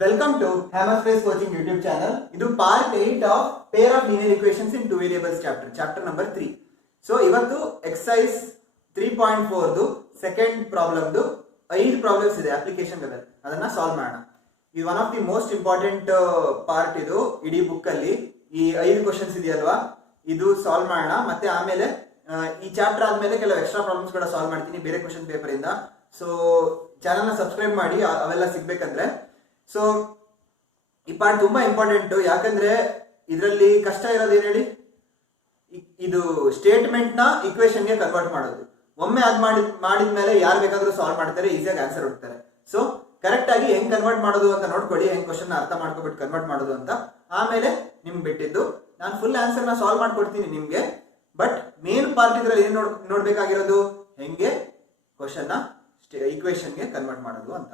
Welcome to Hammer Space Coaching YouTube channel. ಇದು part 8 of pair of linear equations in two variables chapter number 3. So ಇವತ್ತು exercise 3.4 ದು second problem ದು 5 problems ಇದೆ application level, ಅದನ್ನ solve ಮಾಡೋಣ. ಇದು one of the most important part. ಇದು ಇಡೀ ಬುಕ್ ಅಲ್ಲಿ ಈ 5 ಕ್ವಶನ್ಸ್ ಇದೆಯಲ್ವಾ, ಇದು ಸಾಲ್ವ್ ಮಾಡೋಣ. ಮತ್ತೆ ಆಮೇಲೆ ಈ ಚಾಪ್ಟರ್ ಆದ್ಮೇಲೆ ಕೆಲವು ಎಕ್ಸ್ಟ್ರಾ ಪ್ರಾಬ್ಲಮ್ಸ್ ಕೂಡ ಸಾಲ್ವ್ ಮಾಡ್ತೀನಿ ಬೇರೆ ಕ್ವಶನ್ ಪೇಪರ್ ಇಂದ. ಸೊ ಚಾನಲ್ ನ ಸಬ್ಸ್ಕ್ರೈಬ್ ಮಾಡಿ ಅವೆಲ್ಲ ಸಿಗ್ಬೇಕಂದ್ರೆ. ಸೊ ಈ ಪಾರ್ಟ್ ತುಂಬಾ ಇಂಪಾರ್ಟೆಂಟ್, ಯಾಕಂದ್ರೆ ಇದರಲ್ಲಿ ಕಷ್ಟ ಇರೋದು ಏನ್ ಹೇಳಿ, ಇದು ಸ್ಟೇಟ್ಮೆಂಟ್ ನ ಇಕ್ವೇಶನ್ ಗೆ ಕನ್ವರ್ಟ್ ಮಾಡೋದು. ಒಮ್ಮೆ ಅದ್ ಮಾಡಿದ್ಮೇಲೆ ಯಾರು ಬೇಕಾದ್ರೂ ಸಾಲ್ವ್ ಮಾಡ್ತಾರೆ, ಈಸಿಯಾಗಿ ಆನ್ಸರ್ ಹುಡ್ತಾರೆ. ಸೊ ಕರೆಕ್ಟ್ ಆಗಿ ಹೆಂಗ್ ಕನ್ವರ್ಟ್ ಮಾಡೋದು ಅಂತ ನೋಡ್ಕೊಳ್ಳಿ, ಹೆಂಗ್ ಕ್ವಶನ್ ಅರ್ಥ ಮಾಡ್ಕೊಬಿಟ್ಟು ಕನ್ವರ್ಟ್ ಮಾಡೋದು ಅಂತ. ಆಮೇಲೆ ನಿಮ್ಗೆ ಬಿಟ್ಟಿದ್ದು ನಾನು ಫುಲ್ ಆನ್ಸರ್ ನ ಸಾಲ್ವ್ ಮಾಡ್ಕೊಡ್ತೀನಿ ನಿಮ್ಗೆ. ಬಟ್ ಮೇನ್ ಪಾರ್ಟ್ ಇದ್ರಲ್ಲಿ ಏನ್ ನೋಡ್ಬೇಕಾಗಿರೋದು, ಹೆಂಗೆ ಕ್ವಶನ್ ನ ಇಕ್ವೇಶನ್ ಗೆ ಕನ್ವರ್ಟ್ ಮಾಡೋದು ಅಂತ.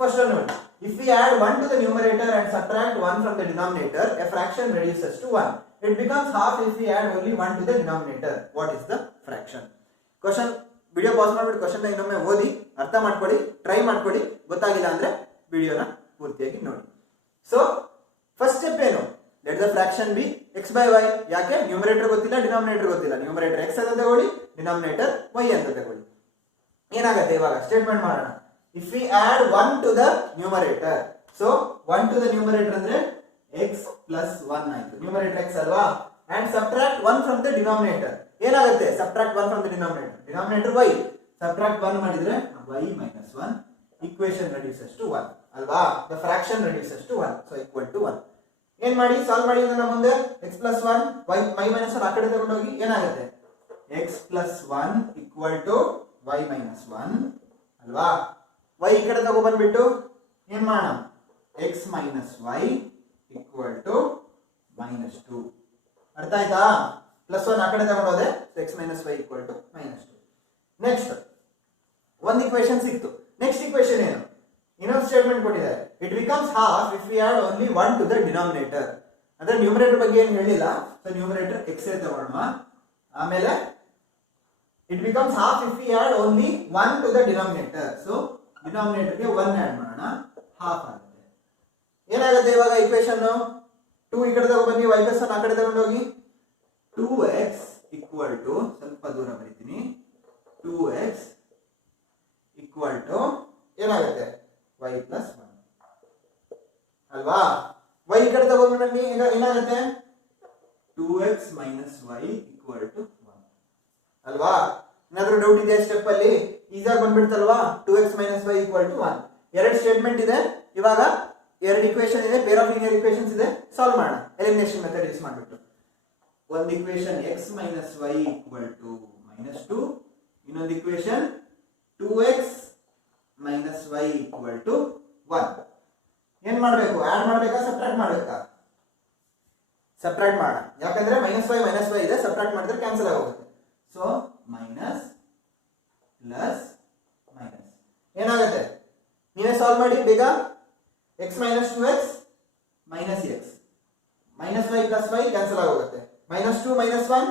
First one, if we add 1 to the numerator and subtract 1 from the denominator, a fraction reduces to 1. It becomes half if we add only 1 to the denominator. What is the fraction? Question video pause ಮಾಡ್ಬಿಟ್ಟು question ನ ಇನ್ನೊಮ್ಮೆ ಓದಿ ಅರ್ಥ ಮಾಡ್ಕೊಳ್ಳಿ, try ಮಾಡ್ಕೊಳ್ಳಿ. ಗೊತ್ತಾಗಿಲ್ಲ ಅಂದ್ರೆ ವಿಡಿಯೋನ ಪೂರ್ತಿಯಾಗಿ ನೋಡಿ. ಸೊ ಫಸ್ಟ್ ಸ್ಟೆಪ್ ಏನು, let the fraction B x by y. ಯಾಕೆ, ನ್ಯೂಮರೇಟರ್ ಗೊತ್ತಿಲ್ಲ, ಡಿನಾಮಿನೇಟರ್ ಗೊತ್ತಿಲ್ಲ. ನ್ಯೂಮರೇಟರ್ x ಅಂತ ತಗೊಳ್ಳಿ, ಡಿನಾಮಿನೇಟರ್ y ಅಂತ ತಗೊಳ್ಳಿ. ಏನಾಗುತ್ತೆ ಇವಾಗ ಸ್ಟೇಟ್ಮೆಂಟ್ ಮಾಡೋಣ. If we add 1 to the numerator, so 1 to the numerator ಅಂದ್ರೆ x plus 1 ಆಯ್ತು, numerator x ಅಲ್ವಾ. And subtract 1 from the denominator, ಏನಾಗುತ್ತೆ subtract 1 from the denominator y, subtract 1 ಮಾಡಿದ್ರೆ y minus 1, equation reduces to 1 ಅಲ್ವಾ. The fraction reduces to 1, so equal to 1. ಏನ್ ಮಾಡಿ solve ಮಾಡಿ ಅಂದ್ರೆ ಮುಂದೆ x plus 1 y minus 1 ಆ ಕಡೆ ತಗೊಂಡು ಹೋಗಿ ಏನಾಗುತ್ತೆ x plus 1 equal to y minus 1 ಅಲ್ವಾ. y ಈ ಕಡೆ ತಗೋ ಬಂದ್ಬಿಟ್ಟು ಏನ್ ಮಾಡೋಣ, x minus y equal to minus 2. ಅರ್ಥ ಆಯ್ತಾ, ಪ್ಲಸ್ 1 ಆ ಕಡೆ ತಗೊಂಡು ಹೋದೆ, x minus y equal to minus 2. Next ಒಂದು ಇಕ್ವೇಶನ್ ಸಿಕ್ತು. ನೆಕ್ಸ್ಟ್ ಇಕ್ವೇಶನ್ ಏನು, ಇನ್ನೊಂದು ಸ್ಟೇಟ್ಮೆಂಟ್ ಕೊಟ್ಟಿದ್ದಾರೆ. It becomes half if we add only 1 to the denominator. ಅಂದ್ರೆ ನ್ಯೂಮರೇಟರ್ ಬಗ್ಗೆ ಏನು ಹೇಳಿಲ್ಲ, ಸೊ ನ್ಯೂಮರೇಟರ್ x ತಗೊಳ್ಳೋಣ. ಆಮೇಲೆ it becomes half if we add only 1 to the denominator. So denominator ಗೆ 1 ಆಡ್ ಮಾಡೋಣ, ಹಾಫ್ ಆಗುತ್ತೆ. ಏನಾಗುತ್ತೆ ಇವಾಗ ಇಕ್ವೇಶನ್ 2 ಈ ಕಡೆ ತಗೊಂಡು ಬನ್ನಿ, y plus 1 ಆ ಕಡೆ ತಗೊಂಡು ಹೋಗಿ 2x equal to, ಸ್ವಲ್ಪ ದೂರ ಬರೀತೀನಿ, 2x equal to ಏನಾಗುತ್ತೆ y plus 1 ಅಲ್ವಾ. y ಈ ಕಡೆ ತಗೊಂಡು ಬನ್ನಿ, ಈಗ ಏನಾಗುತ್ತೆ 2x minus y equal to 1 ಅಲ್ವಾ. ಏನಾದ್ರೂ ಡೌಟ್ ಇದೆ ಸ್ಟೆಪ್ ಅಲ್ಲಿ, ಈಸಾಗಿ ಬಂದ್ಬಿಡ್ತಲ್ವಾ. 2x minus y equal to 1. ಎರಡು ಸ್ಟೇಟ್ಮೆಂಟ್ ಇದೆ, ಇವಾಗ ಎರಡು ಇಕ್ವೇಶನ್ ಇದೆ, ಪೇರ್ ಆಫ್ ಲೀನಿಯರ್ ಇಕ್ವೇಶನ್ಸ್ ಇದೆ. ಸಾಲ್ವ್ ಮಾಡೋಣ ಎಲಿಮಿನೇಷನ್ ಮೆಥಡ್ ಯೂಸ್ ಮಾಡ್ಬಿಟ್ಟು. ಒಂದು equation x minus y equal to minus 2, ಇನ್ನೊಂದು equation 2x minus y equal to 1. ಏನ್ ಮಾಡ್ಬೇಕು, ಆಡ್ ಮಾಡ್ಬೇಕಾ ಸಬ್ಟ್ರಾಕ್ಟ್ ಮಾಡ್ಬೇಕಾ? ಸಬ್ಟ್ರಾಕ್ಟ್ ಮಾಡೋಣ, ಯಾಕಂದ್ರೆ ಮೈನಸ್ y ಇದೆ, ಸಬ್ಟ್ರಾಕ್ಟ್ ಮಾಡಿದ್ರೆ ಕ್ಯಾನ್ಸಲ್ ಆಗೋಗುತ್ತೆ. ಸೊ ಮೈನಸ್ ಪ್ಲಸ್ ಮೈನಸ್ ಏನಾಗುತ್ತೆ, ನೀವೇ ಸಾಲ್ವ್ ಮಾಡಿ ಬೇಗ. x minus 2x minus x, minus y plus y cancel ಆಗೋಗುತ್ತೆ. minus 2 minus 1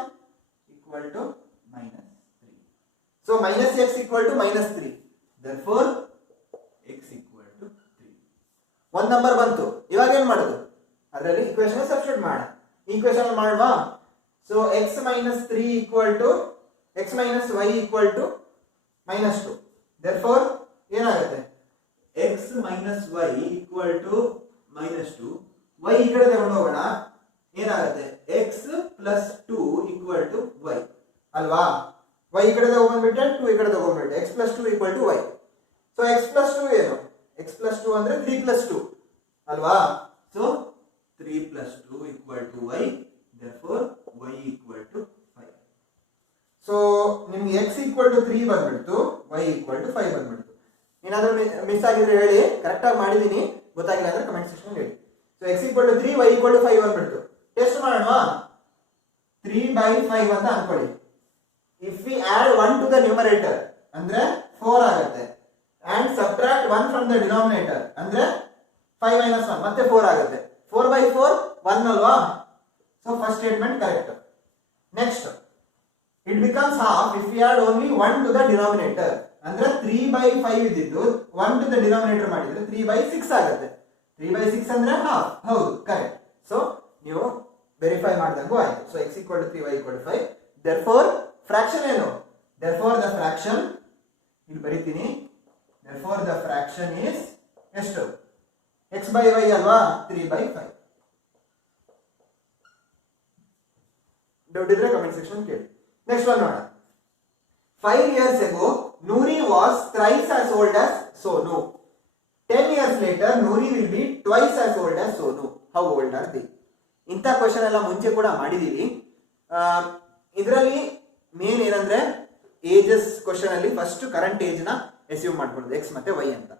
equal to minus 3. So minus x equal to minus 3. Therefore x equal to 3. ಒಂದು number ಬಂತು, ಇವಾಗ ಏನ್ ಮಾಡೋದು, ಅದರಲ್ಲಿ ಇಕ್ವೇಶನ್ ಸಬ್ಸ್ಟಿಟ್ಯೂಟ್ ಮಾಡೋಣ. ಈಕ್ವೇಶನ್ ಮಾಡುವ. So x minus 3 equal to x minus y equal to minus 2. Therefore ಏನಾಗುತ್ತೆ, x minus y equal to minus 2. y ಈ ಕಡೆ ತಗೊಂಡು ಹೋಗೋಣ, ಏನಾಗುತ್ತೆ x plus 2 equal to y ಅಲ್ವಾ. y ಈ ಕಡೆ ತಗೊಂಡ್ಬಿಟ್ಟೆ, 2 ಈ ಕಡೆ ತಗೊಂಡ್ಬಿಟ್ಟೆ, x plus 2 equal to y. So x plus 2 ಏನು, x plus 2 ಅಂದ್ರೆ 3 plus 2 ಅಲ್ವಾ. So 3 plus 2 equal to y. Therefore y equal to 5. So ನಿಮ್ಗೆ x equal to 3 ಬಂದ್ಬಿಡ್ತು, y equal to 5 ಬಂದ್ಬಿಡ್ತು. ಏನಾದ್ರೂ ಮಿಸ್ ಆಗಿದ್ರೆ ಹೇಳಿ, ಕರೆಕ್ಟ್ ಆಗಿ ಮಾಡಿದೀನಿ, ಗೊತ್ತಾಗಿಲ್ಲ ಅಂದ್ರೆ ಕಮೆಂಟ್ ಸೆಕ್ಷನ್ ಹೇಳಿ. So x equal to 3, y equal to 5 ಬಂದ್ಬಿಡ್ತು. ಟೆಸ್ಟ್ ಮಾಡೋಣ. 3 by 5 ಅಂತ ಅನ್ಕೊಳ್ಳಿ. If we add 1 to the numerator ಅಂದ್ರೆ 4 ಆಗುತ್ತೆ. And subtract 1 from the denominator ಅಂದ್ರೆ 5 minus 1 ಮತ್ತೆ 4 ಆಗುತ್ತೆ. 4 by 4 1 ಅಲ್ವಾ. So first statement correct. Next it becomes half if we add only 1 to the denominator ಅಂದ್ರೆ 3 by 5 ಇದ್ದಿದ್ದು 1 ಟು ದ ಡಿನಾಮಿನೇಟರ್ ಮಾಡಿದ್ರೆ 3 by 6 ಆಗುತ್ತೆ. 3/6 ಅಂದ್ರೆ ಹಾಫ್. ಹೌದು, ಕರೆಕ್ಟ್. ಸೊ ನೀವು ವೆರಿಫೈ ಮಾಡಿದಂಗೂ ಆಯ್ತು. So x = 3, y = 5. therefore fraction ಏನು? therefore the fraction, ಇಲ್ಲಿ ಬರೀತೀನಿ, therefore the fraction is ಎಷ್ಟು? x/y ಅಲ್ವಾ? 3/5. ಡೌಟ್ ಇದ್ರೆ ಕಮೆಂಟ್ ಸೆಕ್ಷನ್ ಕೇಳಿ. ನೆಕ್ಸ್ಟ್ ಒನ್ ನೋಡೋಣ. 5 years ago Noori was thrice as old as Sonu. 10 years later Noori will be twice as old as Sonu. How old are they? ಇಂಥ question ಎಲ್ಲ ಮುಂಚೆ ಕೂಡ ಮಾಡಿದೀವಿ. ಇದರಲ್ಲಿ ಮೇನ್ ಏನಂದ್ರೆ ಏಜಸ್ ಕ್ವಶನ್ ಅಲ್ಲಿ ಫಸ್ಟ್ ಕರೆಂಟ್ ಏಜ್ ನ ಎಸ್ಯೂಮ್ ಮಾಡ್ಕೊಳ್ಳೋದು, ಎಕ್ಸ್ ಮತ್ತೆ ವೈ ಅಂತ.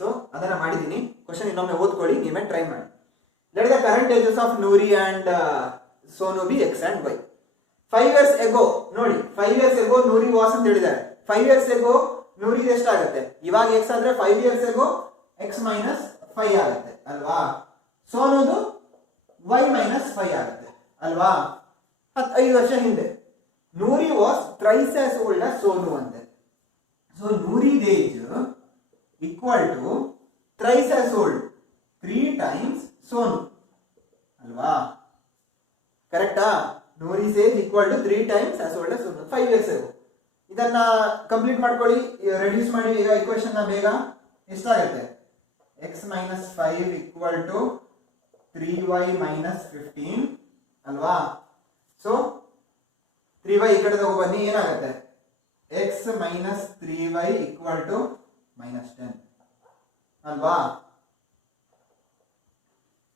ಸೊ ಅದನ್ನ ಮಾಡಿದೀನಿ. ಕ್ವಶನ್ ಇನ್ನೊಮ್ಮೆ ಓದ್ಕೊಳ್ಳಿ, ನೀವೇ ಟ್ರೈ ಮಾಡಿ. Let the current ages of Noori and Sonu be x and y. 5 years ago ನೋಡಿ, 5 years ago ನೂರಿ ವಾಸ್ ಅಂತ ಹೇಳಿದ್ದಾರೆ. 5 years ago ನೂರಿ ಎಷ್ಟಾಗುತ್ತೆ? ಇವಾಗ ಎಕ್ಸ್ ಆದ್ರೆ 5 years ago x - 5 ಆಗುತ್ತೆ ಅಲ್ವಾ? ಸೋನುದು y - 5 ಆಗುತ್ತೆ ಅಲ್ವಾ? 5 ವರ್ಷ ಹಿಂದೆ. Noori was thrice as old as Sonu ಅಂತೆ. So Noori age equal to thrice as old, 3 times Sonu ಅಲ್ವಾ? ಕರೆಕ್ಟಾ? Noori's age equal to 3 times as old as Sonu. 5 years ago. ಇದನ್ನ ಕಂಪ್ಲೀಟ್ ಮಾಡ್ಕೊಳ್ಳಿ, ರೆಡ್ಯೂಸ್ ಮಾಡಿ ಈಗ ಇಕ್ವೇಶನ್ ನ ಬೇಗ. ಎಷ್ಟಾಗುತ್ತೆ? x - 5 ಈಕ್ವಲ್ ಟು 3y - 15 ಅಲ್ವಾ? ಸೊ 3y ಈ ಕಡೆ ತಗೋ ಬನ್ನಿ, ಏನಾಗುತ್ತೆ? x - 3y ಈಕ್ವಲ್ ಟು -10 ಅಲ್ವಾ?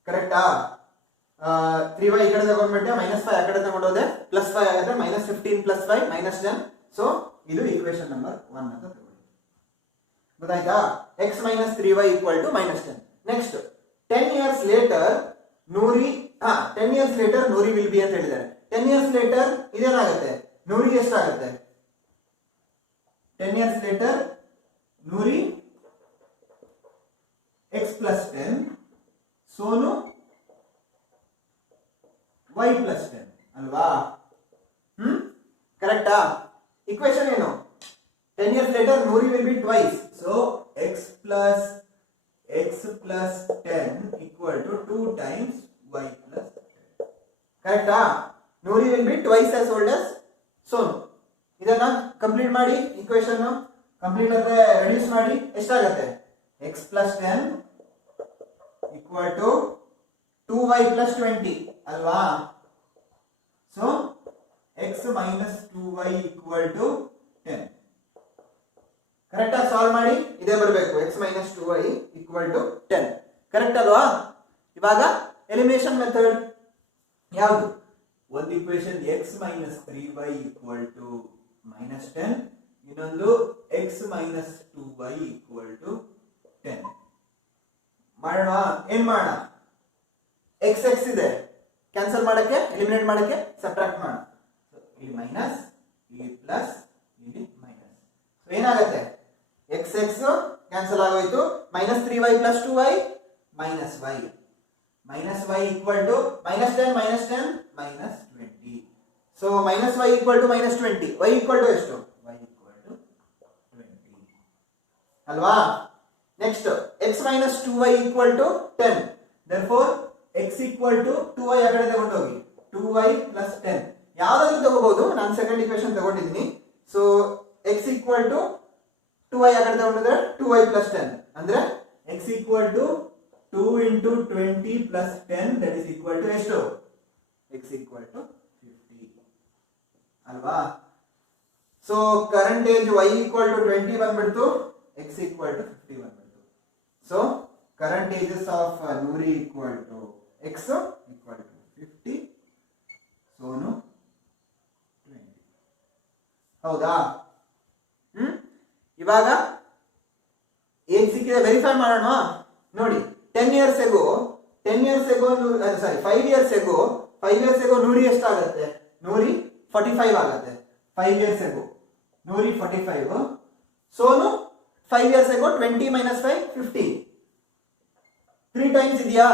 ಕರೆಕ್ಟಾ? 3y ಈ ಕಡೆ ತಗೊಂಡ್ಬಿಟ್ಟೆ, -5 ಆ ಕಡೆ ತಗೊಂಡೋದೆ, +5 ಆಗುತ್ತೆ, -15 + 5 -10. ಸೊ ಇದು ಈಕ್ವೇಶನ್ ನಂಬರ್ 1 ಅಂತ ತಗೊಳ್ಳಿ. ಗೊತ್ತಾಯ್ತಾ? x - 3y equal to -10. Next 10 years later Noori 10 years later Noori will be ಅಂತ ಹೇಳಿದ್ದಾರೆ. 10 years later ಇದೇನಾಗುತ್ತೆ? ನೂರಿ ಎಷ್ಟಾಗುತ್ತೆ? 10 years later ನೂರಿ x + 10, ಸೋನು y + 10 ಅಲ್ವಾ? ಕರೆಕ್ಟಾ? ಇಕ್ವೇಶನ್ ಏನು? 10 years later Noori will be twice. So x + 10 equal to 2 times y + 10. ಕರೆಕ್ಟಾ? Noori will be twice as old as Sonu. ಇದನ್ನ complete ಮಾಡಿ, equation complete ಅಂದ್ರೆ ರೆಡ್ಯೂಸ್ ಮಾಡಿ, ಎಷ್ಟಾಗುತ್ತೆ? x + 10 ಈಕ್ವಲ್ ಟು 2y + 20 ಅಲ್ವಾ? So x - 2y equal to 10. Correct ಆಗಿ solve ಮಾಡಿ, ಇದೇ ಬರಬೇಕು. x - 2y equal to 10. Correct ಅಲ್ವಾ? ಇವಾಗ ಎಲಿಮಿನೇಷನ್ ಮೆಥಡ್ ಯಾವುದು? ಒಂದು equation x - 3y equal to -10, ಇನ್ನೊಂದು x - 2y ಈಕ್ವಲ್ ಟು 10. ಮಾಡೋಣ. ಏನ್ ಮಾಡೋಣ? x ಇದೆ, ಕ್ಯಾನ್ಸಲ್ ಮಾಡಕ್ಕೆ, ಎಲಿಮಿನೇಟ್ ಮಾಡಕ್ಕೆ ಸಬ್ಟ್ರಾಕ್ಟ್ ಮಾಡೋಣ. ಇಲ್ಲಿ ಮೈನಸ್, ಇಲ್ಲಿ ಪ್ಲಸ್, ಇಲ್ಲಿ ಮೈನಸ್. ಸೊ ಏನಾಗುತ್ತೆ? x ಕ್ಯಾನ್ಸಲ್ ಆಗೋಯ್ತು. -3y + 2y -y. -y equal to -10 -10 -20. So -y equal to -20. y equal to ಎಷ್ಟು? y ಈಕ್ವಲ್ ಟು 20 ಅಲ್ವಾ? Next x - 2y equal to 10. therefore x equal to 2y ಆ ಕಡೆ ತಗೊಂಡೋಗಿ, 2y + 10. ಯಾವ್ದಾದ್ರು ತಗೋಬಹುದು, ನಾನು ಸೆಕೆಂಡ್ ಇಕ್ವೇಶನ್ ತಗೊಂಡಿದ್ದೀನಿ. So x equal to 2y ಆ ಕಡೆ ತಗೊಂಡಿದ್ರೆ 2y + 10 ಅಂದ್ರೆ x equal to 2 × 20 + 10 that is equal to ಎಷ್ಟು? x ಈಕ್ವಲ್ ಟು 50 ಅಲ್ವಾ? So current age y equal to 20 ಬಂದ್ಬಿಡ್ತು, x ಈಕ್ವಲ್ ಟು 50 ಬಂದ್ಬಿಡ್ತು. So current ages of Noori equal to x equal to 50, Sonu 20. ಹೌದಾ? ಇವಾಗ ಏನ್ ಸಿಕ್ಕಿದೆ ವೆರಿಫೈ ಮಾಡೋಣ. ನೋಡಿ, 5 years ago ನೂರಿ ಎಷ್ಟಾಗುತ್ತೆ? ನೂರಿ 45 ಆಗುತ್ತೆ. 5 years ago ನೂರಿ 45. Sonu 5 years ago 20 - 5 50. 3 times ಇದೆಯಾ?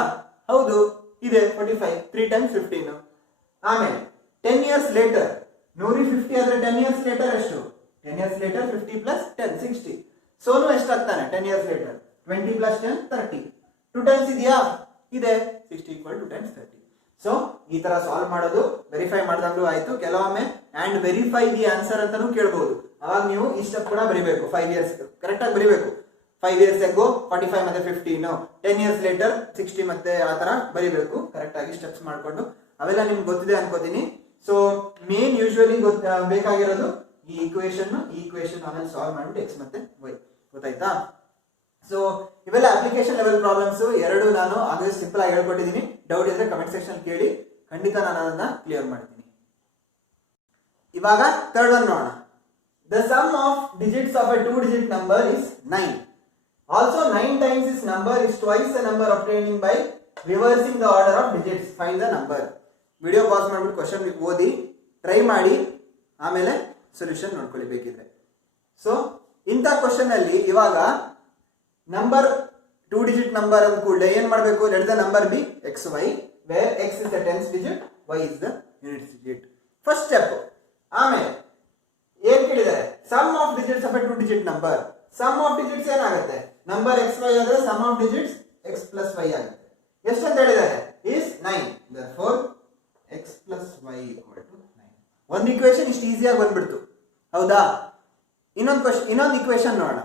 ಹೌದು ಇದೆ, 45. 3 times 15. ಆಮೇಲೆ 10 years later ನೂರಿ 50 ಆದ್ರೆ 10 years later ಎಷ್ಟು? 10 years later 50 + 10 60. ಸೋನು ಎಷ್ಟಾಗ್ತಾನೆ 10 years later? 20 + 10 30. 2 ಟೈಮ್ಸ್ ಇದೆಯಾ? ಇದೆ. 60 ಈಕ್ವಲ್ ಟು 2 ಟೈಮ್ಸ್ 30. ಸೊ ಈ ತರ ಸಾಲ್ವ್ ಮಾಡೋದು, ವೆರಿಫೈ ಮಾಡಿದಾಗ್ಲೂ ಆಯ್ತು. ಕೆಲವೊಮ್ಮೆ ಅಂಡ್ ವೆರಿಫೈ ದಿ ಆನ್ಸರ್ ಅಂತಾನೂ ಕೇಳಬಹುದು. ಅವಾಗ ನೀವು ಈ ಸ್ಟೆಪ್ ಕೂಡ ಬರೀಬೇಕು. 5 ಇಯರ್ಸ್ ಕರೆಕ್ಟ್ ಆಗಿ ಬರೀಬೇಕು. 5 ಇಯರ್ಸ್ ಎಗೋ 45 ಮತ್ತೆ 15, 10 ಇಯರ್ಸ್ ಲೇಟರ್ 60 ಮತ್ತೆ ಆ ತರ ಬರೀಬೇಕು ಕರೆಕ್ಟ್ ಆಗಿ ಸ್ಟೆಪ್ಸ್ ಮಾಡ್ಕೊಂಡು. ಅವೆಲ್ಲ ನಿಮ್ಗೆ ಗೊತ್ತಿದೆ ಅನ್ಕೋತೀನಿ. ಸೊ ಮೇನ್ ಯೂಶುವಲಿ ಬೇಕಾಗಿರೋದು ಈ ಈಕ್ವೇಶನ್ ಆಮೇಲೆ ಸಾಲ್ವ್ ಮಾಡ್ಬಿಟ್ಟು ಎಕ್ಸ್ ಮತ್ತೆ ವೈ, ಗೊತ್ತಾಯ್ತಾ? ಸೊ ಇವೆಲ್ಲ ಅಪ್ಲಿಕೇಶನ್ ಲೆವೆಲ್ ಪ್ರಾಬ್ಲಮ್ಸ್ ಎರಡು ನಾನು ಆಗಲೇ ಸಿಂಪಲ್ ಆಗಿ ಹೇಳ್ಕೊಟ್ಟಿದ್ದೀನಿ. ಡೌಟ್ ಇದ್ರೆ ಕಮೆಂಟ್ ಸೆಕ್ಷನ್ ಕೇಳಿ, ಖಂಡಿತ ನಾನು ಅದನ್ನ ಕ್ಲಿಯರ್ ಮಾಡ್ತೀನಿ. ಇವಾಗ ಥರ್ಡ್ ಒನ್ ನೋಡೋಣ. The sum of digits of a 2-digit number is 9. Also 9 times this number is twice the number obtaining by reversing the order of digits. Find the number. Video pause ಮಾಡ್ಬಿಟ್ಟು question ಓದಿ try ಮಾಡಿ ಆಮೇಲೆ solution ನೋಡ್ಕೊಳ್ಳಿ ಬೇಕಿದ್ರೆ. So ಇಂಥ question ಅಲ್ಲಿ ಇವಾಗ number 2-digit number ಅಂದ ಕೂಡಲೇ ಏನ್ ಮಾಡಬೇಕು? Let the number be x y, where x is the 10th digit, y is the unit digit. First step. ಆಮೇಲೆ ಏನ್ ಕೇಳಿದ್ದಾರೆ? Sum of digits of a 2-digit number. Sum of digits ಏನಾಗುತ್ತೆ? Number X Y ಆದ್ರೆ sum of digits x plus y ಆಗುತ್ತೆ. ಎಷ್ಟು ಅಂತ ಹೇಳಿದ್ದಾರೆ? Is 9. therefore x plus y equal to 9. ಒಂದು ಇಕ್ವೇಶನ್ ಇಷ್ಟು ಈಸಿಯಾಗಿ ಬಂದ್ಬಿಡ್ತು, ಹೌದಾ? ಇನ್ನೊಂದು ಇಕ್ವೇಶನ್ ನೋಡೋಣ.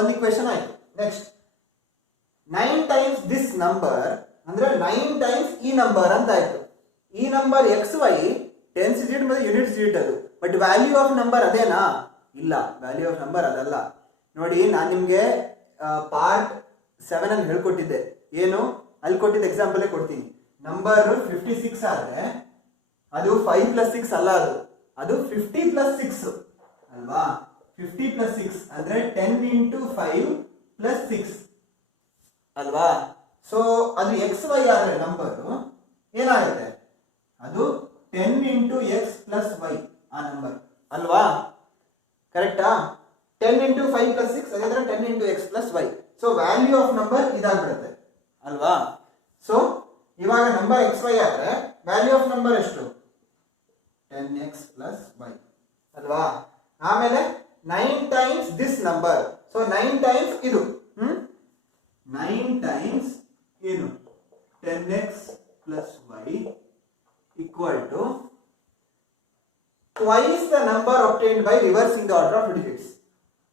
ಒಂದು ಇಕ್ವೇಶನ್ ಆಯ್ತು. ನೆಕ್ಸ್ಟ್ 9 times ದಿಸ್ ನಂಬರ್ ಅಂದ್ರೆ 9 times ಈ ನಂಬರ್ ಅಂತ ಆಯ್ತು. ಈ number X Y 10th digit ಮತ್ತೆ ಯೂನಿಟ್ ಡಿಜಿಟ್ ಅದು. ಬಟ್ ವ್ಯಾಲ್ಯೂ ಆಫ್ ನಂಬರ್ ಅದೇನಾ? ಇಲ್ಲ, ವ್ಯಾಲ್ಯೂ ಆಫ್ ನಂಬರ್ ಅದಲ್ಲ. ನೋಡಿ, ನಾನು ನಿಮ್ಗೆ ಪಾರ್ಟ್ 7 ಅಲ್ಲಿ ಹೇಳ್ಕೊಟ್ಟಿದ್ದೆ. ಏನು ಅಲ್ಲಿ ಕೊಟ್ಟಿದ್ದ ಎಕ್ಸಾಂಪಲ್ ಕೊಡ್ತೀನಿ. ನಂಬರ್ 56 ಆದ್ರೆ ಅದು 5 + 6 ಅಲ್ಲ, ಅದು 50 + 6 ಅಲ್ವಾ? 50 + 6 ಅಂದ್ರೆ 10 × 5 + 6 ಅಲ್ವಾ? ಸೊ ಅದು ಎಕ್ಸ್ ವೈ ಆದ್ರೆ ನಂಬರ್ ಏನಾಗುತ್ತೆ? ಅದು 10 × x + y ಆ ನಂಬರ್ ಅಲ್ವಾ? ಕರೆಕ್ಟಾ? 10 × 5 + 6 ಅದೇ ತರ 10 × x + y. So value of number ಇದಾಗ್ಬಿಡುತ್ತೆ ಅಲ್ವಾ? ಸೊ ಇವಾಗ ನಂಬರ್ ಎಕ್ಸ್ ವೈ ಆದ್ರೆ ವ್ಯಾಲ್ಯೂ ಆಫ್ ನಂಬರ್ ಎಷ್ಟು? 10x + y ಅಲ್ವಾ? ಆಮೇಲೆ 9 times this number. So 9 times ಇದು 9 times ಏನು 10x + y equal to twice the number obtained by reversing the order of digits.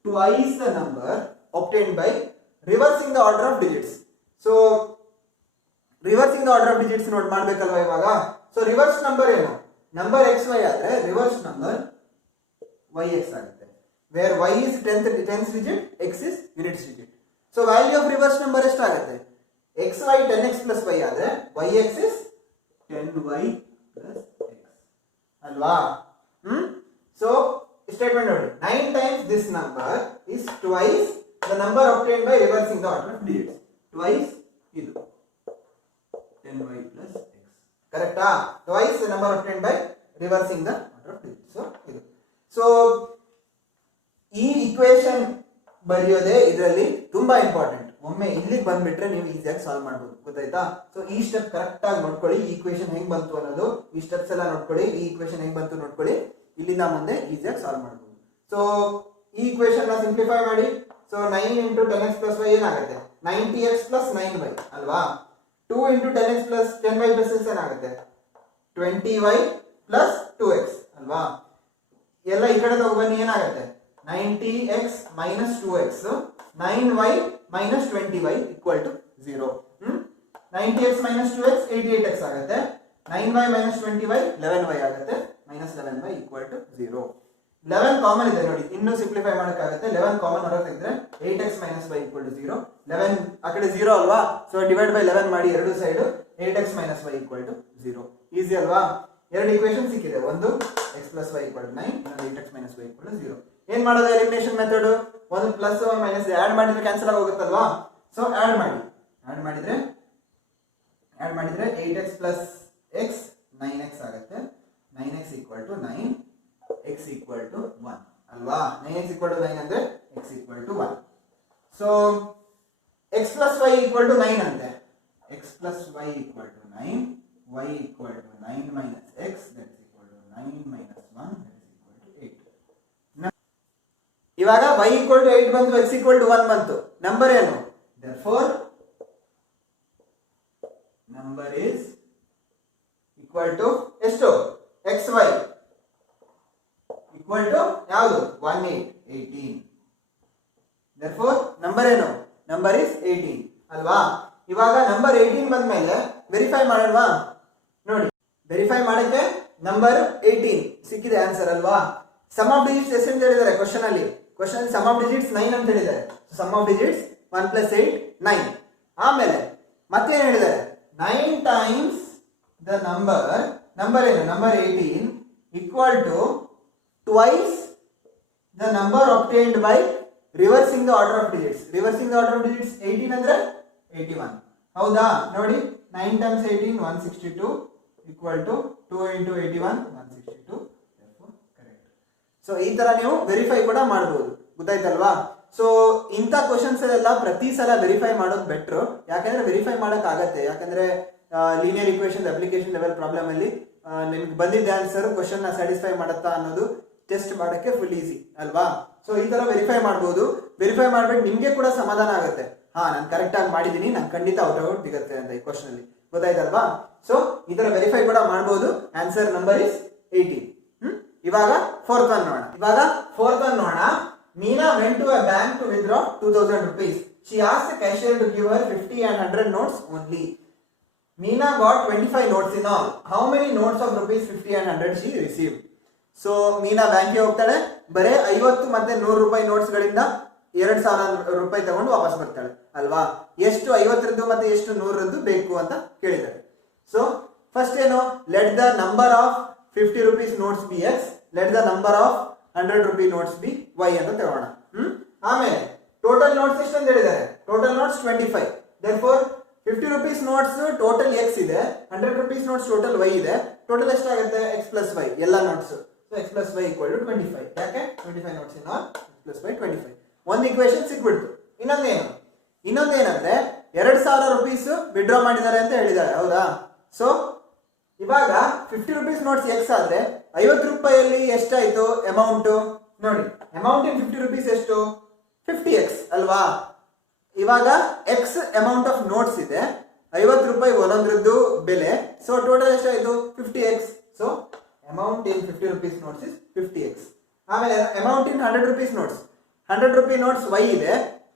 Twice the number obtained by reversing the order of digits. So reversing the order of digits note ಮಾಡ್ಬೇಕಲ್ವಾ ಇವಾಗ? So reverse number ಏನು? Number X Y ಆದ್ರೆ reverse number Y X ಆಗುತ್ತೆ. Where Y is 10th digit, X is unit digit. So value of reverse number ಎಷ್ಟಾಗುತ್ತೆ? X Y 10x + y ಆದ್ರೆ Y X is 10y + x ಅಲ್ವಾ? So statement ನೋಡಿ. 9 times this number is twice the number obtained by reversing the order of digits. Twice ಇದು 10y + x. ಕರೆಕ್ಟಾ? twice the number obtained by reversing the order of digits. So ಇದು. So ಈ equation ಬರೆಯೋದೇ ಇದರಲ್ಲಿ ತುಂಬಾ important. ಒಮ್ಮೆ ಇಲ್ಲಿಗೆ ಬಂದ್ಬಿಟ್ರೆ ನೀವು ಈಸಿಯಾಗಿ ಸಾಲ್ವ್ ಮಾಡಬಹುದು, ಗೊತ್ತಾಯ್ತಾ? ಸೊ ಈ ಸ್ಟೆಪ್ ಕರೆಕ್ಟ್ ಆಗಿ ನೋಡ್ಕೊಳ್ಳಿ. ಈ ಇಕ್ವೇಶನ್ ಹೆಂಗ್ ಬಂತು ಅನ್ನೋದು, ಈ ಸ್ಟೆಪ್ಸ್ ಎಲ್ಲ ನೋಡ್ಕೊಳ್ಳಿ. ಈ ಇಕ್ವೇಶನ್ ಹೆಂಗ್ ಬಂತು ನೋಡ್ಕೊಳ್ಳಿ. ಇಲ್ಲಿಂದ ಮುಂದೆ ಈಸಿಯಾಗಿ ಸಾಲ್ವ್ ಮಾಡಬಹುದು. ಸೊ ಈ ಇಕ್ವೇಶನ್ ನ ಸಿಂಪ್ಲಿಫೈ ಮಾಡಿ. ಸೊ 9 × 10x + y ಏನಾಗುತ್ತೆ? 90x + 9y ಅಲ್ವಾ? 2 × 10x + 10y + x ಏನಾಗುತ್ತೆ? 20y + 2x ಅಲ್ವಾ? ಎಲ್ಲ ಈ ಕಡೆ ತಗೊಬನ್ನಿ. ಏನಾಗುತ್ತೆ? 90x - 2x 9y - 20y = 0. 90x - 2x 88x ಆಗುತ್ತೆ. 9y - 20y 11y ಆಗುತ್ತೆ. -11y = 0. 11 ಕಾಮನ್ ಇದೆ ನೋಡಿ, ಇನ್ನೂ ಸಿಂಪ್ಲಿಫೈ ಮಾಡಕ್ಕಾಗುತ್ತೆ. 11 ಕಾಮನ್ ಹೊರಗೆ ತೆಗೆದ್ರೆ 8x - y = 0. 11 ಆ ಕಡೆ 0 ಅಲ್ವಾ? ಸೊ ಡಿವೈಡ್ ಬೈ 11 ಮಾಡಿ ಎರಡು ಸೈಡ್. 8x - y = 0. ಈಸಿ ಅಲ್ವಾ? ಎರಡು ಇಕ್ವೇಶನ್ ಸಿಕ್ಕಿದೆ. ಒಂದು x + y = 9, ಇನ್ನೊಂದು 8x - y = 0. ಏನ್ ಮಾಡೋದು? Elimination method. ಒಂದು ಪ್ಲಸ್ ಒಂದು ಮೈನಸ್ ಆಡ್ ಮಾಡಿದ್ರೆ ಕ್ಯಾನ್ಸಲ್ ಆಗೋಗುತ್ತಲ್ವಾ? ಸೊ ಆಡ್ ಮಾಡಿದ್ರೆ 8x + x 9x ಆಗುತ್ತೆ. 9x = 9, x = 1 ಅಲ್ವಾ? 9x = 9 ಅಂದ್ರೆ x = 1. ಸೊ x + y = 9 ಅಂತೆ. x + y = 9, y = 9 - x that is equal to 9 - 1 that is equal to 8. ಇವಾಗ y = 8 ಬಂತು, x = 1 ಬಂತು. ನಂಬರ್ ಏನು? therefore number is equal to ಎಷ್ಟು xy ಈಕ್ವಲ್ ಟು ಯಾವುದು 18. therefore ನಂಬರ್ ಏನು ನಂಬರ್ ಇಸ್ 18 ಅಲ್ವಾ. ಇವಾಗ ನಂಬರ್ 18 ಬಂದ್ಮೇಲೆ ವೆರಿಫೈ ಮಾಡೋಣವಾ. ನೋಡಿ ವೆರಿಫೈ ಮಾಡಕ್ಕೆ ನಂಬರ್ 18 ಸಿಕ್ಕಿದೆ ಆನ್ಸರ್ ಅಲ್ವಾ. ಸಮ್ ಆಫ್ ಡಿಜಿಟ್ಸ್ ಎಷ್ಟು ಅಂತ ಹೇಳಿದ್ದಾರೆ ಕ್ವಶನ್ ಅಲ್ಲಿ ಸಮ್ ಆಫ್ ಡಿಜಿಟ್ಸ್ 9 ಅಂತ ಹೇಳಿದ್ದಾರೆ. Sum of digits 1 + 8 9. ಆಮೇಲೆ ಮತ್ತೆ ಏನು ಹೇಳಿದ್ದಾರೆ 9 ಟೈಮ್ಸ್ ದ ನಂಬರ್ ಏನು number 18 equal to twice the number obtained by reversing the order of digits. reversing the order of digits 18 ಅಂದ್ರೆ 81 ಹೌದಾ. ನೋಡಿ 9 times 18 162 equal to 2 into 81 162. therefore correct. So ಈ ತರ ನೀವು ವೆರಿಫೈ ಕೂಡ ಮಾಡಬಹುದು, ಗೊತ್ತಾಯ್ತಲ್ವಾ. ಸೊ ಇಂಥ ಕ್ವಶನ್ಸ್ ಎಲ್ಲ ಪ್ರತಿ ಸಲ ವೆರಿಫೈ ಮಾಡೋದು ಬೆಟ್ರು. ಯಾಕಂದ್ರೆ ವೆರಿಫೈ ಮಾಡಕ್ ಆಗತ್ತೆ, ಯಾಕಂದ್ರೆ linear equation application level problem ಅಲ್ಲಿ ನಿಮ್ಗೆ ಬಂದಿದ್ದ ಆನ್ಸರ್ ಕ್ವಶನ್ ನ ಸ್ಯಾಟಿಸ್ಫೈ ಮಾಡುತ್ತಾ ಅನ್ನೋದು ಟೆಸ್ಟ್ ಮಾಡಕ್ಕೆ ಫುಲ್ ಈಸಿ ಅಲ್ವಾ. ಸೊ ಈ ತರ ವೆರಿಫೈ ಮಾಡಬಹುದು. ವೆರಿಫೈ ಮಾಡ್ಬಿಟ್ಟು ನಿಮ್ಗೆ ಕೂಡ ಸಮಾಧಾನ ಆಗುತ್ತೆ, ಹಾ ನಾನು ಕರೆಕ್ಟ್ ಆಗಿ ಮಾಡಿದೀನಿ, ನಂಗೆ ಖಂಡಿತ ಔಟ್ ಸಿಗುತ್ತೆ ಅಂತ ಈ ಕ್ವಶನ್ ಅಲ್ಲಿ, ಗೊತ್ತಾಯ್ತಲ್ವಾ. ಸೊ ಈ ತರ ವೆರಿಫೈ ಕೂಡ ಮಾಡಬಹುದು. Answer number is 18. ಇವಾಗ ಫೋರ್ತ್ ಒನ್ ನೋಡೋಣ. Meena went to a bank to withdraw 2000 rupees. She asked the cashier to give her 50 and 100 notes only. Meena got 25 notes in all. How many notes of rupees 50 and 100 she received? So Meena ಬ್ಯಾಂಕ್ಗೆ ಹೋಗ್ತಾಳೆ, ಬರೇ 50 ಮತ್ತೆ 100 ರೂಪಾಯಿ notes ಗಳಿಂದ 2000 ರೂಪಾಯಿ ತಗೊಂಡು ವಾಪಸ್ ಬರ್ತಾಳೆ ಅಲ್ವಾ. ಎಷ್ಟು 50ರದ್ದು ಮತ್ತೆ ಎಷ್ಟು 100ರದ್ದು ಬೇಕು ಅಂತ ಕೇಳಿದ್ದಾರೆ. ಸೊ ಫಸ್ಟ್ ಏನು, let the number of 50 rupees notes be x, let the number of 100 rupee notes be y ಅಂತ ತಗೋಣ. ಆಮೇಲೆ ಟೋಟಲ್ ನೋಟ್ಸ್ ಎಷ್ಟು ಅಂತ ಹೇಳಿದ್ದಾರೆ, total notes 25. therefore 50 rupees notes total x ಇದೆ, 100 rupees notes ಟೋಟಲ್ y ಇದೆ. Total ಎಷ್ಟಾಗುತ್ತೆ x plus y ಎಲ್ಲ notes. So x plus y equal to 25. ಯಾಕೆ 25 notes in all, x plus y 25. ಒಂದು ಈಕ್ವೇಶನ್ ಸಿಕ್ಬಿಡ್ತು. ಇನ್ನೊಂದೇನಂದ್ರೆ 2000 rupees ವಿಡ್ರಾ ಮಾಡಿದ್ದಾರೆ ಅಂತ ಹೇಳಿದ್ದಾರೆ, ಹೌದಾ. ಸೊ ಇವಾಗ 50 rupees ನೋಟ್ಸ್ x ಆದ್ರೆ 50 ರೂಪಾಯಿಯಲ್ಲಿ ಎಷ್ಟಾಯ್ತು ಅಮೌಂಟ್ ನೋಡಿ. ಅಮೌಂಟ್ ಇನ್ 50 rupees ಎಷ್ಟು 50x ಅಲ್ವಾ. ಇವಾಗ x ಅಮೌಂಟ್ ಆಫ್ ನೋಟ್ಸ್ ಇದೆ, 50 ರೂಪಾಯಿ ಒಂದೊಂದ್ರದ್ದು ಬೆಲೆ. ಸೊ ಟೋಟಲ್ ಎಷ್ಟಾಯ್ತು 50x. So amount in 50 rupees notes is 50x. ಆಮೇಲೆ ಅಮೌಂಟ್ ಇನ್ 100 rupees ನೋಟ್ಸ್, 100 ರೂಪಾಯಿ ನೋಟ್ಸ್ y ಇದೆ,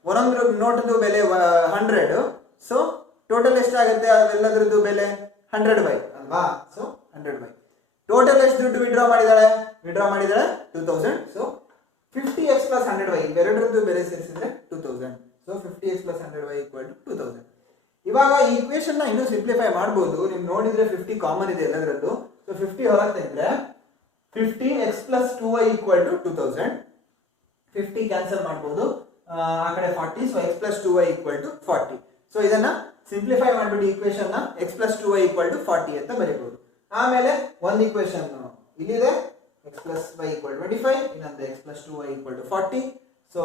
ಒಂದೊಂದು ನೋಟ್ದು ಬೆಲೆ 100. ಸೊ ಟೋಟಲ್ ಎಷ್ಟಾಗುತ್ತೆ ಅದೆಲ್ಲದ್ರದ್ದು ಬೆಲೆ 100y ಅಲ್ವಾ. So 100y. ಟೋಟಲ್ ಎಷ್ಟು ದುಡ್ಡು ವಿಡ್ರಾ ಮಾಡಿದಾಳೆ 2000. ಸೊ 50x plus 100y ಇವೆರಡರದ್ದು ಬೆಲೆ ಸೇರಿಸಿದ್ರೆ 2000. So 50x plus 100y equal to 2000. ಇವಾಗ ಈ ಈಕ್ವೇಶನ್ ನ ಇನ್ನೂ ಸಿಂಪ್ಲಿಫೈ ಮಾಡಬಹುದು. ನೀವು ನೋಡಿದ್ರೆ 50 ಕಾಮನ್ ಇದೆ ಎಲ್ಲದರಲ್ಲೂ. ಸೊ 50 ಹೊರಗೆ ತೆಗೆದ್ರೆ 50x plus 2y equal to 2000. 50 cancel ಮಾಡಬಹುದು, ಆ ಕಡೆ 40. So x plus 2y equal to 40. So ಇದನ್ನ ಸಿಂಪ್ಲಿಫೈ ಮಾಡ್ಬಿಟ್ಟು ಈಕ್ವೇಶನ್ ನ x plus 2y equal to 40 ಅಂತ ಬರೀಬಹುದು. ಆಮೇಲೆ ಒಂದು ಈಕ್ವೇಶನ್ ಇಲ್ಲಿದೆ, x plus y equal to 25, ಇನ್ನೊಂದು x plus 2y equal to 40. So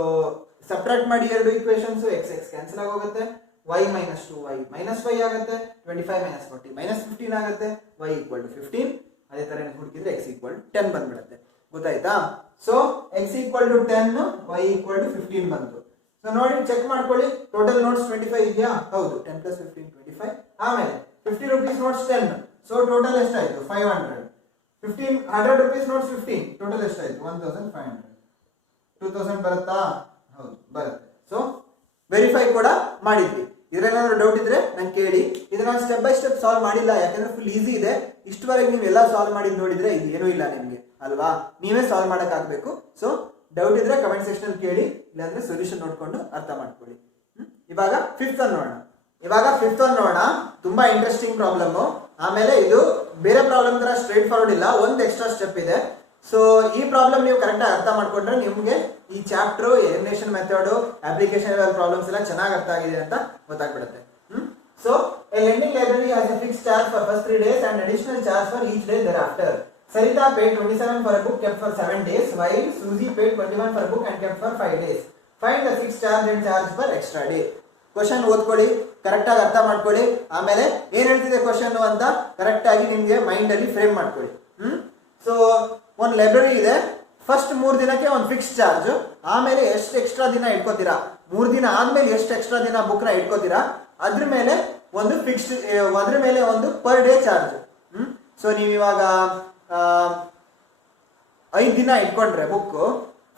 subtract ಮಾಡಿ ಎರಡು ಈಕ್ವೇಶನ್ಸ್, x ಕ್ಯಾನ್ಸಲ್ ಆಗೋಗುತ್ತೆ, y minus 2y minus 5 ಆಗುತ್ತೆ, 25 minus 40 minus 15 ಆಗುತ್ತೆ, y equal to 15. ಅದೇ ತರ ಹುಡುಕಿದ್ರೆ x equal to 10 ಬಂದ್ಬಿಡುತ್ತೆ, ಗೊತ್ತಾಯ್ತಾ. So x equal to 10, y equal to 15 ಬಂತು. ಸೊ ನೋಡಿ ಚೆಕ್ ಮಾಡ್ಕೊಳ್ಳಿ, ಟೋಟಲ್ ನೋಟ್ಸ್ 25 ಇದೆಯಾ, ಹೌದು. 10 plus 15 25. ಆಮೇಲೆ 50 rupees ನೋಟ್ಸ್ 10. ಸೊ ಟೋಟಲ್ ಎಷ್ಟಾಯ್ತು 500. 100 rupees ನೋಟ್ಸ್ 15. ಟೋಟಲ್ ಎಷ್ಟಾಯ್ತು 1500. 2000 ಬರುತ್ತಾ, ಹೌದು ಬರುತ್ತೆ. ಸೊ ವೆರಿಫೈ ಕೂಡ ಮಾಡಿದ್ವಿ. ಇದ್ರೇನಾದ್ರೂ ಡೌಟ್ ಇದ್ರೆ ನಂಗೆ ಕೇಳಿ. ಇದನ್ನ ಸ್ಟೆಪ್ ಬೈ ಸ್ಟೆಪ್ ಸಾಲ್ವ್ ಮಾಡಿಲ್ಲ, ಯಾಕಂದ್ರೆ ಫುಲ್ ಈಸಿ ಇದೆ. ಇಷ್ಟವರೆಗೆ ನೀವು ಎಲ್ಲ ಸಾಲ್ವ್ ಮಾಡಿದ್ ನೋಡಿದ್ರೆ ಇದು ಏನೂ ಇಲ್ಲ ನಿಮ್ಗೆ ಅಲ್ವಾ, ನೀವೇ ಸಾಲ್ವ್ ಮಾಡಕ್ ಆಗ್ಬೇಕು. ಸೊ ಡೌಟ್ ಇದ್ರೆ ಕಮೆಂಟ್ ಸೆಕ್ಷನ್ ಕೇಳಿ, ಇಲ್ಲಾಂದ್ರೆ ಸೊಲ್ಯೂಷನ್ ನೋಡ್ಕೊಂಡು ಅರ್ಥ ಮಾಡ್ಕೊಳ್ಳಿ. ಇವಾಗ ಫಿಫ್ತ್ ಒನ್ ನೋಡೋಣ. ತುಂಬಾ ಇಂಟ್ರೆಸ್ಟಿಂಗ್ ಪ್ರಾಬ್ಲಮ್. ಆಮೇಲೆ ಇದು ಬೇರೆ ಪ್ರಾಬ್ಲಮ್ ತರ ಸ್ಟ್ರೈಟ್ ಫಾರ್ವರ್ಡ್ ಇಲ್ಲ, ಒಂದು ಎಕ್ಸ್ಟ್ರಾ ಸ್ಟೆಪ್ ಇದೆ. ಸೊ ಈ ಪ್ರಾಬ್ಲಮ್ ನೀವು ಕರೆಕ್ಟ್ ಆಗಿ ಅರ್ಥ ಮಾಡ್ಕೊಂಡ್ರೆ ನಿಮ್ಗೆ ಈ chapter elimination method, application level problems ಎಲ್ಲ ಚೆನ್ನಾಗಿ ಅರ್ಥ ಆಗಿದೆ ಅಂತ ಗೊತ್ತಾಗ್ಬಿಡುತ್ತೆ. So A lending library has A fixed charge for first 3 days and additional charge for each day thereafter. Sarita paid 27 for a book kept for 7 days, while Susie paid 21 for a book and kept for 5 days. Find the fixed charge and charge for extra day. Question ಓದ್ಕೊಳ್ಳಿ, correct ಆಗಿ ಅರ್ಥ ಮಾಡ್ಕೊಳ್ಳಿ. ಆಮೇಲೆ ಏನ್ ಹೇಳ್ತಿದೆ question ಅಂತ correct ಆಗಿ ನಿಮ್ಗೆ mind ಅಲ್ಲಿ ಫ್ರೇಮ್ ಮಾಡ್ಕೊಳ್ಳಿ. ಸೊ ಒಂದು ಲೈಬ್ರರಿ ಇದೆ, ಫಸ್ಟ್ 3 ದಿನಕ್ಕೆ ಒಂದು ಫಿಕ್ಸ್ ಚಾರ್ಜ್, ಆಮೇಲೆ ಎಷ್ಟು ಎಕ್ಸ್ಟ್ರಾ ದಿನ ಇಟ್ಕೋತೀರಾ, 3 ದಿನ ಆದ್ಮೇಲೆ ಎಷ್ಟು ಎಕ್ಸ್ಟ್ರಾ ದಿನ ಬುಕ್ ನ ಇಟ್ಕೋತೀರಾ, ಅದ್ರ ಮೇಲೆ ಒಂದು ಫಿಕ್ಸ್ಡ್, ಅದ್ರ ಮೇಲೆ ಒಂದು ಪರ್ ಡೇ ಚಾರ್ಜ್. ಸೊ ನೀವು ಇವಾಗ 5 ದಿನ ಇಟ್ಕೊಂಡ್ರೆ ಬುಕ್,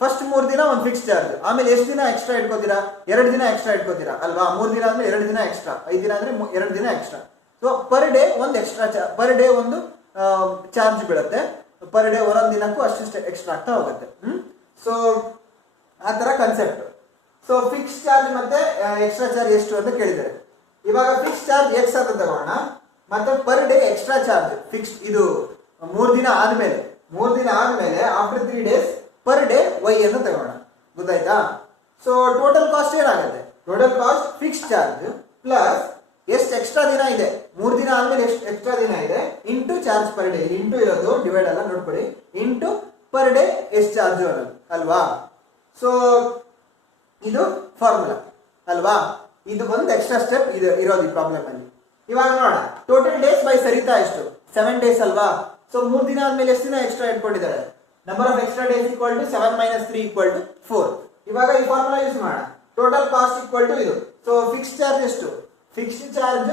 ಫಸ್ಟ್ 3 ದಿನ ಒಂದು ಫಿಕ್ಸ್ ಚಾರ್ಜ್, ಆಮೇಲೆ ಎಷ್ಟು ದಿನ ಎಕ್ಸ್ಟ್ರಾ ಇಟ್ಕೋತೀರಾ? 2 ದಿನ ಎಕ್ಸ್ಟ್ರಾ ಇಟ್ಕೋತೀರಾ ಅಲ್ವಾ? 3 ದಿನ ಅಂದ್ರೆ 2 ದಿನ ಎಕ್ಸ್ಟ್ರಾ, 5 ದಿನ ಅಂದ್ರೆ 2 ದಿನ ಎಕ್ಸ್ಟ್ರಾ. ಸೊ ಪರ್ ಡೇ ಒಂದು ಎಕ್ಸ್ಟ್ರಾ ಪರ್ ಡೇ ಒಂದು ಚಾರ್ಜ್ ಬೀಳುತ್ತೆ. ಪರ್ ಡೇ ಒಂದೊಂದು ದಿನಕ್ಕೂ ಅಷ್ಟು ಎಕ್ಸ್ಟ್ರಾ ಆಗ್ತಾ ಹೋಗುತ್ತೆ. ಸೊ ಆ ತರ ಕಾನ್ಸೆಪ್ಟ್. ಸೊ ಫಿಕ್ಸ್ ಚಾರ್ಜ್ ಮತ್ತೆ ಎಕ್ಸ್ಟ್ರಾ ಚಾರ್ಜ್ ಎಷ್ಟು ಅಂತ ಕೇಳಿದ್ದಾರೆ. ಇವಾಗ ಫಿಕ್ಸ್ ಚಾರ್ಜ್ ಎಕ್ಸ್ ಅಂತ ತಗೋಣ, ಮತ್ತೆ per day extra charge fix, ಇದು 3 ದಿನ ಆದ್ಮೇಲೆ after 3 days per day y ಅಂತ ತಗೋಣ. ಗೊತ್ತಾಯ್ತಾ? ಸೊ ಟೋಟಲ್ ಕಾಸ್ಟ್ ಏನಾಗುತ್ತೆ? Total cost fix charge plus ಎಷ್ಟು ಎಕ್ಸ್ಟ್ರಾ ದಿನ ಇದೆ, 3 ದಿನ ಆದ್ಮೇಲೆ ಎಷ್ಟು ಎಕ್ಸ್ಟ್ರಾ ದಿನ ಇದೆ, into charge per day. Into ಇರೋದು ಡಿವೈಡ್ ಅಲ್ಲ, ನೋಡ್ಕೊಳ್ಳಿ, ಇಂಟು ಪರ್ ಡೇ ಎಷ್ಟು ಚಾರ್ಜ್ ಅಲ್ವಾ? ಸೊ ಇದು ಫಾರ್ಮುಲಾ ಅಲ್ವಾ? ಇದು ಒಂದು ಎಕ್ಸ್ಟ್ರಾ ಸ್ಟೆಪ್ ಇದು ಇರೋದು ಈ ಪ್ರಾಬ್ಲಮ್ ಅಲ್ಲಿ. ಇವಾಗ ನೋಡೋಣ, ಟೋಟಲ್ ಡೇಸ್ ಬೈ ಸರಿತಾ ಎಷ್ಟು? 7 ಡೇಸ್ ಅಲ್ವಾ? ಸೊ 3 ದಿನ ಆದ್ಮೇಲೆ ಎಷ್ಟು ದಿನ ಎಕ್ಸ್ಟ್ರಾ ಇಟ್ಕೊಂಡಿದ್ದಾರೆ? Number of extra days equal to 7 - 3 = 4. ಇವಾಗ ಈ ಫಾರ್ಮುಲಾ ಯೂಸ್ ಮಾಡೋಣ. ಟೋಟಲ್ ಕಾಸ್ಟ್ ಈಕ್ವಲ್ ಟು ಇದು. ಸೊ ಫಿಕ್ಸ್ ಚಾರ್ಜ್ ಎಷ್ಟು? ಫಿಕ್ಸ್ಡ್ ಚಾರ್ಜ್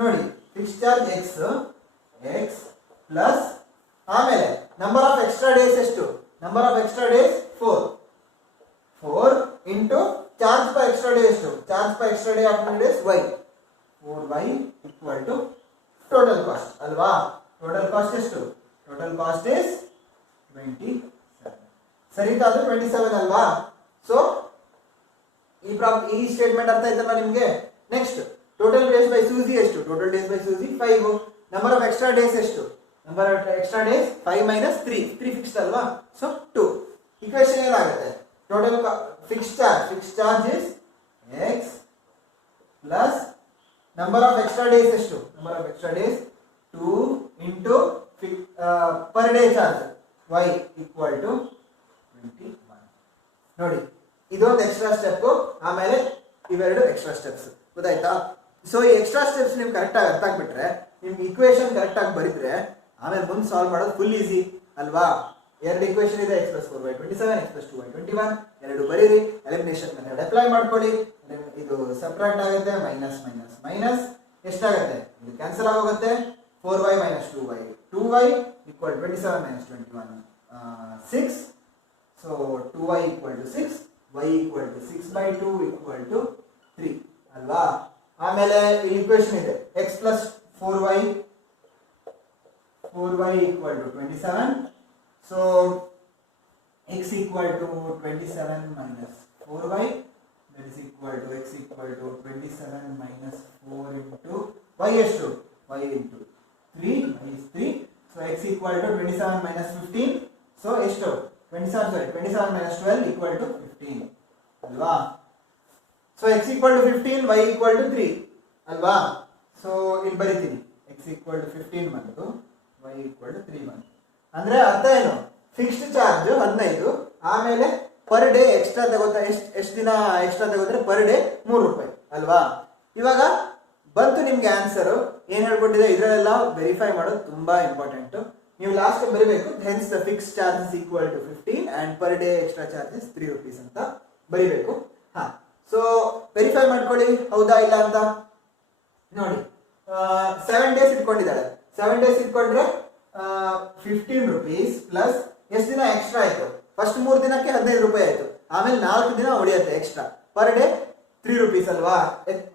ನೋಡಿ, ಫಿಕ್ಸ್ಡ್ ಚಾರ್ಜ್ ಎಕ್ಸ್ ಪ್ಲಸ್ ಆಮೇಲೆ ನಂಬರ್ ಆಫ್ ಎಕ್ಸ್ಟ್ರಾ ಡೇಸ್ ಎಷ್ಟು? Number of extra days 4 into charge per extra day ಎಷ್ಟು? Charge per extra day after days y. 4y equal to total cost ಅಲ್ವಾ? Total cost ಎಷ್ಟು? Total cost is 27. Sarita? ಅದು 27 ಅಲ್ವಾ? So ಈ statement ಅರ್ಥ ಆಯ್ತಲ್ವಾ ನಿಮ್ಗೆ? ನೆಕ್ಸ್ಟ್, ಟೋಟಲ್ ಡೇಸ್ ಬೈ ಸೂಜಿ ಎಷ್ಟು? Total days by Suji 5. Number of extra days ಎಷ್ಟು? Number of extra days 5 - 3 fixed ಅಲ್ವಾ? ಸೊ 2. ಇಕ್ವೇಶನ್ ಏನಾಗುತ್ತೆ? Total fixed charge is x plus number of extra days ಎಷ್ಟು? Number of extra days 2 into per day charge y equal to 21. ನೋಡಿ, ಇದೊಂದು extra step, ಆಮೇಲೆ ಇವೆರಡು extra steps. ಗೊತ್ತಾಯ್ತಾ? So ಈ extra steps ನಿಮ್ಗೆ ಕರೆಕ್ಟಾಗಿ ಅರ್ಥ ಆಗ್ಬಿಟ್ರೆ, ನಿಮ್ಗೆ ಇಕ್ವೇಶನ್ ಕರೆಕ್ಟಾಗಿ ಬರೀದ್ರೆ ಆಮೇಲೆ ಮುಂದೆ ಸಾಲ್ವ್ ಮಾಡೋದು ಫುಲ್ ಈಸಿ ಅಲ್ವಾ? 2 ಇಕ್ವೇಶನ್ ಇದೆ, x + 4y 27, x + 2y 21. ಎರಡು ಬರೀರಿ, ಎಲಿಮಿನೇಷನ್ ಮೆಥಡ್ ಅಪ್ಲೈ ಮಾಡ್ಕೊಳ್ಳಿ. ಇದು ಸಬ್ಟ್ರಾಕ್ಟ್ ಆಗುತ್ತೆ, ಮೈನಸ್ ಮೈನಸ್ ಮೈನಸ್ ಎಷ್ಟಾಗುತ್ತೆ? ಇದು ಕ್ಯಾನ್ಸಲ್ ಆಗೋಗುತ್ತೆ. 4y - 2y 2y = 27 - 21 6. So 2y = 6, y = 6/2 = 3 ಅಲ್ವಾ? ಆಮೇಲೆ ಈ ಇಕ್ವೇಶನ್ ಇದೆ, x + 4y = 27. So x = 27 - 4y, that is equal to x = 27 - 4 into y ಎಷ್ಟು? y into 3, y is 3. So x = 27 - 15. So ಎಷ್ಟು? 27 - 12 = 15 ಅಲ್ವಾ? ಸೊ x = 15, y = 3 ಅಲ್ವಾ? ಸೊ ಇಲ್ಲಿ ಬರೀತೀನಿ, x = 15 ಬಂತು, y = 3 ಬಂತು. ಅಂದ್ರೆ ಅರ್ಥ ಏನು? ಫಿಕ್ಸ್ಡ್ ಚಾರ್ಜ್ 15, ಆಮೇಲೆ ಪರ್ ಡೇ ಎಕ್ಸ್ಟ್ರಾ ತಗೋತಾ, ಎಷ್ಟು ದಿನ ಎಕ್ಸ್ಟ್ರಾ ತಗೋತಾರೆ? ಪರ್ ಡೇ 3 ರೂಪಾಯಿ ಅಲ್ವಾ? ಇವಾಗ ಬಂತು ನಿಮ್ಗೆ ಆನ್ಸರ್. ಏನ್ ಹೇಳ್ಕೊಟ್ಟಿದೆ ಇದರಲ್ಲೆಲ್ಲ ವೆರಿಫೈ ಮಾಡೋದು ತುಂಬಾ ಇಂಪಾರ್ಟೆಂಟ್. ನೀವು ಲಾಸ್ಟ್ ಬರೀಬೇಕು, hence the fix charge is equal to 15 and per day extra charges 3 rupees ಅಂತ ಬರೀಬೇಕು. ಸೊ ವೆರಿಫೈ ಮಾಡ್ಕೊಳ್ಳಿ ಹೌದಾ ಇಲ್ಲ ಅಂತ ನೋಡಿ. 7 ಡೇಸ್ ಇಟ್ಕೊಂಡಿದ್ದಾಳೆ. 7 ಡೇಸ್ ಇಟ್ಕೊಂಡ್ರೆ 15 rupees ಪ್ಲಸ್ ಎಷ್ಟು ದಿನ ಎಕ್ಸ್ಟ್ರಾ ಆಯ್ತು? ಫಸ್ಟ್ 3 ದಿನಕ್ಕೆ 15 ರೂಪಾಯಿ ಆಯ್ತು, ಆಮೇಲೆ 4 ದಿನ ಉಳಿಯುತ್ತೆ ಎಕ್ಸ್ಟ್ರಾ. ಪರ್ ಡೇ 3 rupees ಅಲ್ವಾ?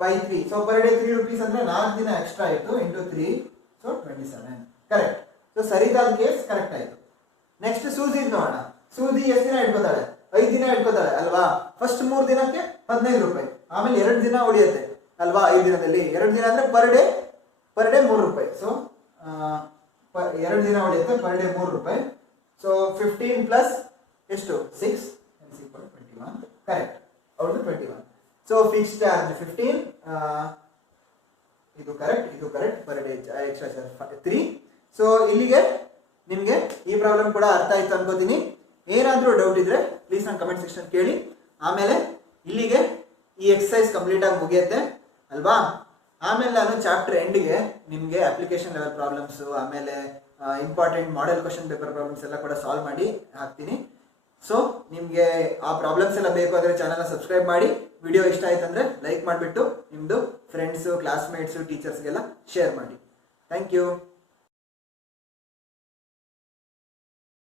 By 3. So per day 3 rupees ಅಂದ್ರೆ 4 ದಿನ ಎಕ್ಸ್ಟ್ರಾ ಆಯ್ತು, ಇಂಟು 3, ಸೊ 27. ಕರೆಕ್ಟ್. ಸೊ ಸರಿದಾದ ಕೇಸ್ ಕರೆಕ್ಟ್ ಆಯ್ತು. ನೆಕ್ಸ್ಟ್ ಸೂಜಿ ನೋಡೋಣ. ಸೂಜಿ ಎಷ್ಟು ದಿನ ಇಟ್ಕೋತಾಳೆ? 5 ದಿನ ಇಟ್ಕೋತಾಳೆ ಅಲ್ವಾ? ಫಸ್ಟ್ 3 ದಿನಕ್ಕೆ 15 ರೂಪಾಯಿ, ಆಮೇಲೆ 2 ದಿನ ಉಳಿಯುತ್ತೆ ಅಲ್ವಾ? 5 ದಿನದಲ್ಲಿ 2 ದಿನ ಅಂದ್ರೆ ಪರ್ ಡೇ 3 ರೂಪಾಯಿ. ಸೊ 2 ದಿನ ಉಳಿಯುತ್ತೆ, ಪರ್ ಡೇ 3 ರೂಪಾಯಿ. ಸೊ 15 ಪ್ಲಸ್ ಎಷ್ಟು? 6 = 21. ಕರೆಕ್ಟ್, ಅವ್ರದ್ದು 21. ಸೊ ಫಿಕ್ಸ್ ಚಾರ್ಜ್ 15, ಇದು correct. Per day extra charge 3. So ಇಲ್ಲಿಗೆ ನಿಮಗೆ ಈ ಪ್ರಾಬ್ಲಮ್ ಕೂಡ ಅರ್ಥ ಆಯ್ತು ಅನ್ಕೋತೀನಿ. ಏನಾದರೂ ಡೌಟ್ ಇದ್ರೆ ಪ್ಲೀಸ್ ನನ್ನ ಕಮೆಂಟ್ ಸೆಕ್ಷನ್ ಕೇಳಿ. ಆಮೇಲೆ ಇಲ್ಲಿಗೆ ಈ ಎಕ್ಸಸೈಸ್ ಕಂಪ್ಲೀಟ್ ಆಗಿ ಮುಗಿಯುತ್ತೆ ಅಲ್ವಾ? ಆಮೇಲೆ ನಾನು ಚಾಪ್ಟರ್ ಎಂಡ್ಗೆ ನಿಮಗೆ ಅಪ್ಲಿಕೇಶನ್ ಲೆವೆಲ್ ಪ್ರಾಬ್ಲಮ್ಸ್, ಆಮೇಲೆ important model question paper problems ಎಲ್ಲ ಕೂಡ ಸಾಲ್ವ್ ಮಾಡಿ ಹಾಕ್ತೀನಿ. ಸೊ ನಿಮಗೆ ಆ ಪ್ರಾಬ್ಲಮ್ಸ್ ಎಲ್ಲ ಬೇಕು ಅಂದರೆ ಚಾನಲ್ನ ಸಬ್ಸ್ಕ್ರೈಬ್ ಮಾಡಿ. ವಿಡಿಯೋ ಇಷ್ಟ ಆಯ್ತು ಅಂದರೆ ಲೈಕ್ ಲೈಕ್ ಮಾಡಿಬಿಟ್ಟು ನಿಮ್ಮದು ಫ್ರೆಂಡ್ಸು ಕ್ಲಾಸ್ಮೇಟ್ಸು ಟೀಚರ್ಸ್ಗೆಲ್ಲ ಶೇರ್ ಮಾಡಿ. Thank you.